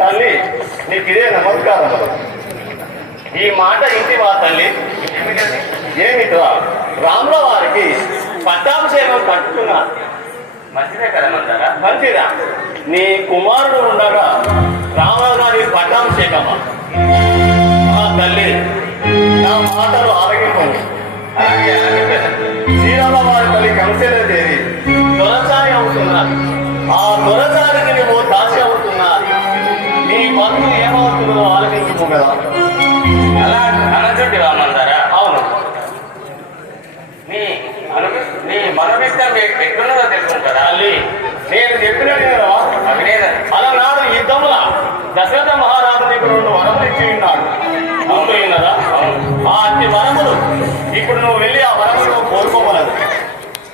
తల్లి నీకు ఇదే నమస్కారం. ఈ మాట ఇంటి మా తల్లి. ఏమిట్రా? రాముల వారికి పట్టాభిషేకం పట్టుకున్నా. మంచిదే కదా మందారా? మంచిదా? నీ కుమారుడు ఉండగా రాముల గారి పట్టాభిషేకమా ఆ తల్లి నా మాటలు ఆరగింపము శ్రీరామ వారి తల్లి కంసెల దేవి దొరచారి అవుతున్నా. ఆ దొరచారికి నువ్వు దాసి నీ పనులు ఏమవుతుందో ఆలోచించుకో కదా. అలా అవును. అను- నీ మనమిష్టం ఎక్కడున్నదో తెలుసుకుంటారా? తల్లి నేను చెప్పినట్టు కదా అవినేదని అలనాడు యుద్ధముల దశరథ మహారాజు నీకు రెండు వరములు ఇచ్చి ఉన్నాడు అవును ఉన్నదా ఆ అన్ని వరములు. ఇప్పుడు నువ్వు వెళ్ళి ఆ వరములు కోరుకోమన్నది.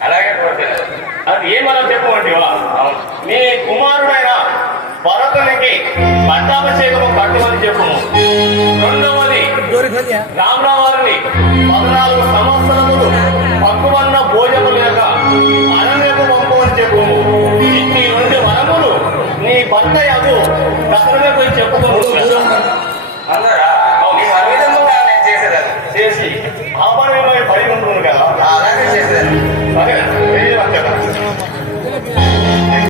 అలాగే అది ఏమని చెప్పమంటివా అవును. నీ భరతునికి పట్టాభిషేకము కట్టమని చెప్పుము. రెండవది రామరావారిని పద్నాలుగు సంవత్సరములు పక్కువన్న భోజనం లేక అనలేక పంపమని చెప్పుము. నీ నుండి వరములు నీ భర్త యాదు కథలమే పోయి చెప్పుకోము చేసి ఆపరమైన పడి ఉంటుంది కదా? అలాగే చేసేది